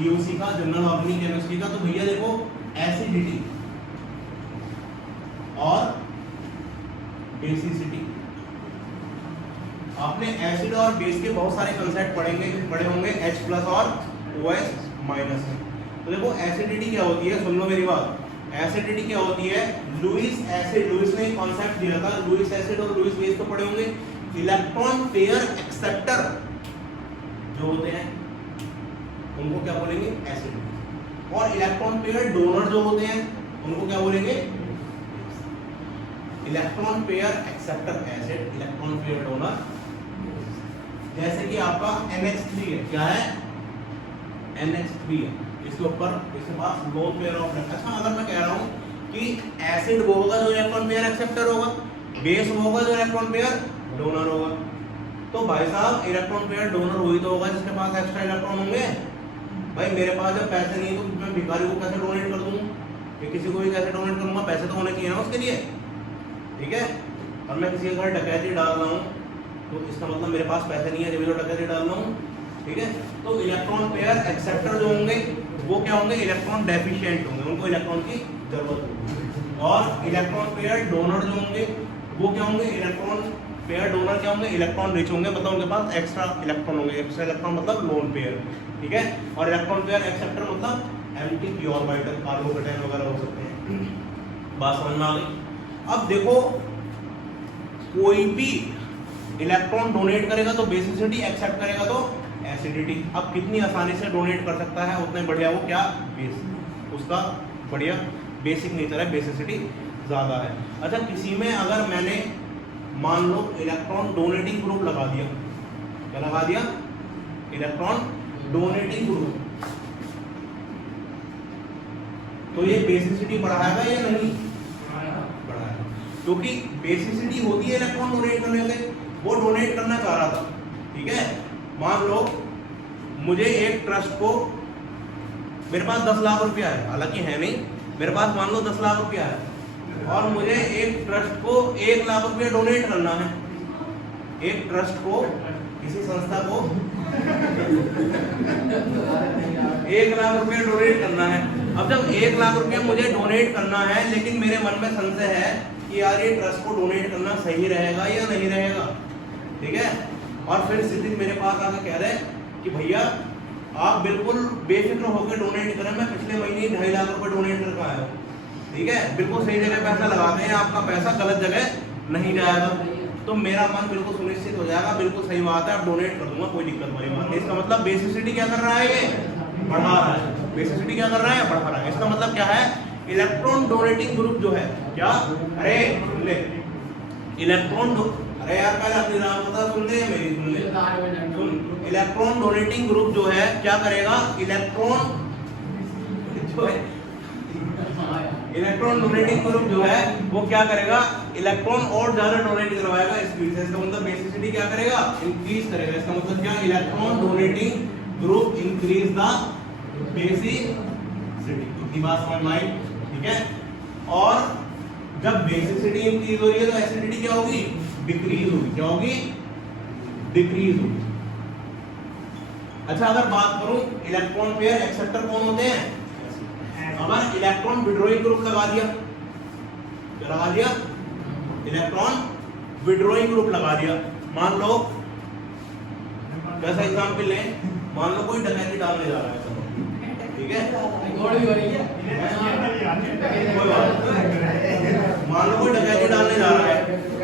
UC का general organic chemistry का। तो भैया देखो एसिडिटी और बेसिसिटी, आपने एसिड और बेस के बहुत सारे कंसेप्ट पढ़े होंगे H प्लस और OH माइनस में। तो देखो एसिडिटी क्या होती है, सुन लो मेरी बात। एसिडिटी क्या होती है, लुईस एसिड, लुईस ने कॉन्सेप्ट दिया था, लुईस एसिड और लुईस बेस तो पढ़े होंगे। इलेक्ट्रॉन पेयर एक्सेप्टर जो होते हैं उनको क्या बोलेंगे, एसिड। और इलेक्ट्रॉन पेयर डोनर जो होते हैं उनको क्या बोलेंगे, electron pair acceptor acid, electron pair donor. जैसे कि आपका NH3 है, क्या है, NH3 है, इसके ऊपर इसके पास लोन पेयर ऑफ। अच्छा अगर मैं कह रहा हूं कि एसिड वो होगा जो इलेक्ट्रॉन पेयर एक्सेप्टर होगा, बेस वो होगा जो इलेक्ट्रॉन पेयर डोनर होगा, तो भाई साहब इलेक्ट्रॉन पेयर डोनर वही तो होगा जिसके पास एक्स्ट्रा इलेक्ट्रॉन होंगे। भाई मेरे पास जब पैसे नहीं है तो मैं भिखारी को कैसे डोनेट कर दूं, या किसी को भी कैसे डोनेट करूंगा, पैसे तो होने चाहिए ना उसके लिए, ठीक है। और मैं किसी के घर डकैती डाल रहा हूँ तो इसका मतलब मेरे पास पैसे नहीं है जब तो डकैती डाल रहा हूँ, ठीक है। तो इलेक्ट्रॉन पेयर एक्सेप्टर जो होंगे वो क्या होंगे, इलेक्ट्रॉन डेफिशिएंट होंगे, उनको इलेक्ट्रॉन की जरूरत होगी। और इलेक्ट्रॉन पेयर डोनर जो होंगे वो क्या होंगे, इलेक्ट्रॉन पेयर डोनर क्या होंगे, इलेक्ट्रॉन रिच होंगे, मतलब उनके पास एक्स्ट्रा इलेक्ट्रॉन होंगे। एक्स्ट्रा इलेक्ट्रॉन मतलब लोन पेयर, ठीक है। और इलेक्ट्रॉन पेयर एक्सेप्टर मतलब एम्प्टी पी ऑर्बिटल, कार्बोकेटाइन वगैरह हो सकते हैं। बात समझ में आ गई। अब देखो कोई भी इलेक्ट्रॉन डोनेट करेगा तो बेसिसिटी, एक्सेप्ट करेगा तो एसिडिटी। अब कितनी आसानी से डोनेट कर सकता है उतने बढ़िया वो क्या, बेस, उसका बढ़िया बेसिक नेचर है, बेसिसिटी ज्यादा है। अच्छा किसी में अगर मैंने मान लो इलेक्ट्रॉन डोनेटिंग ग्रुप लगा दिया, क्या लगा दिया, इलेक्ट्रॉन डोनेटिंग ग्रुप, तो ये बेसिसिटी बढ़ाएगा या नहीं, बढ़ाएगा, क्योंकि बेसिसिटी होती है इलेक्ट्रॉन डोनेट करने से। वो डोनेट करना चाह रहा था, ठीक है। मान लो मुझे एक ट्रस्ट को, मेरे पास 10 लाख रुपया है, हालांकि है नहीं, मेरे पास मान लो 10 लाख रुपया है, और मुझे एक ट्रस्ट को 1 लाख रुपया डोनेट करना है। एक ट्रस्ट को, किसी संस्था को 1 लाख रुपया डोनेट करना है। अब जब 1 लाख रुपया मुझे डोनेट करना है, लेकिन मेरे मन में संशय है कि यार ये ट्रस्ट को डोनेट करना सही रहेगा या नहीं रहेगा, ठीक है। और फिर सिद्धित मेरे पास आकर कह रहे कि भैया आप बिल्कुल बेफिक्र होकर डोनेट करें, मैं पिछले महीने 2.5 लाख रुपए डोनेट करके आया हूँ, ठीक है, बिल्कुल सही जगह पैसा लगाते हैं, आपका पैसा गलत जगह नहीं जाएगा। तो मेरा मन बिल्कुल सुनिश्चित हो जाएगा, बिल्कुल सही बात है, आप डोनेट कर दूंगा, कोई दिक्कत वाली बात नहीं। इसका मतलब बेसिसिटी क्या कर रहा है, ये बढ़ा रहा है। बेसिसिटी क्या कर रहा है, बढ़ा रहा है। इसका मतलब क्या है, इलेक्ट्रॉन डोनेटिंग ग्रुप जो है, क्या, अरे ले इलेक्ट्रॉन, अरे यार पहले अपनी नाम बता, सुन ले मेरी, सुन ले, सुन। इलेक्ट्रॉन डोनेटिंग ग्रुप जो है क्या करेगा, इलेक्ट्रॉन जो है, इलेक्ट्रॉन डोनेटिंग ग्रुप जो है वो क्या करेगा, इलेक्ट्रॉन और ज्यादा डोनेट करवाएगा स्पीड से। इसका मतलब बेसिसिटी क्या करेगा, इंक्रीज करेगा। इसका मतलब क्या, electron donating group increase the basicity. इतनी बात समझ में आई, ठीक है। और जब बेसिसिटी इंक्रीज हो रही है तो एसिडिटी क्या होगी, डिक्रीज होगी। क्या होगी, डिक्रीज होगी। अच्छा अगर बात करूं इलेक्ट्रॉन पेयर एक्सेप्टर कौन होते हैं, अगर इलेक्ट्रॉन विड्रॉइंग ग्रुप लगा दिया, लगा दिया, इलेक्ट्रॉन विड्रॉइंग ग्रुप लगा दिया। मान लो जैसा एग्जाम्पल लें, मान लो कोई डकैती डालने जा रहा है, ठीक है, मान लो कोई डकैती डालने जा रहा है।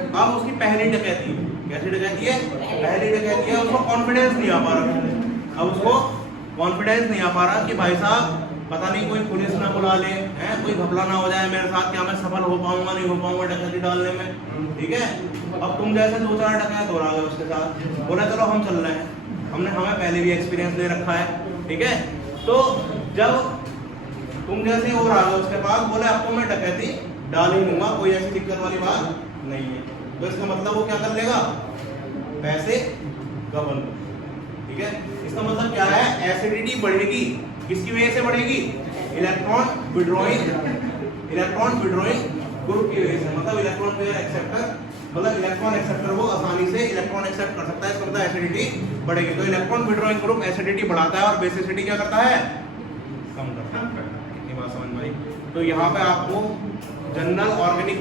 अब उसकी पहली डकैती है, कैसी डकैती है, पहली डकैती है, उसको कॉन्फिडेंस नहीं आ पा रहा। अब उसको कॉन्फिडेंस नहीं आ पा रहा कि भाई साहब पता नहीं कोई पुलिस ना बुला ले, हैं कोई घपला ना हो जाए मेरे साथ, क्या मैं सफल हो पाऊंगा नहीं हो पाऊंगा डकैती डालने में, ठीक है। अब तुम जैसे 2-4 डकैत हो रहा है उसके साथ, बोला चलो हम चल रहे हैं, हमें पहले भी एक्सपीरियंस ले रखा है, ठीक है। तो जब तुम जैसे हो रहा है उसके पास, बोले आपको मैं डकैती डाल ही दूंगा, कोई ऐसी दिक्कत वाली बात नहीं है, तो इसका मतलब वो क्या कर लेगा, पैसे गबन, ठीक है। इसका मतलब क्या है, एसिडिटी बढ़ेगी, किसकी वजह से बढ़ेगी, इलेक्ट्रॉन विड्रॉइंग ग्रुप की वजह से। मतलब इलेक्ट्रॉन पेयर एक्सेप्टर, मतलब इलेक्ट्रॉन एक्सेप्टर वो आसानी से इलेक्ट्रॉन एक्सेप्ट कर सकता है, इसका मतलब एसिडिटी बढ़ेगी। तो इलेक्ट्रॉन विड्रॉइंग ग्रुप एसिडिटी बढ़ाता है और बेसिसिटी क्या करता है, कम करता है। इतनी बात समझ में आई। तो यहाँ पे आपको जनरल ऑर्गेनिक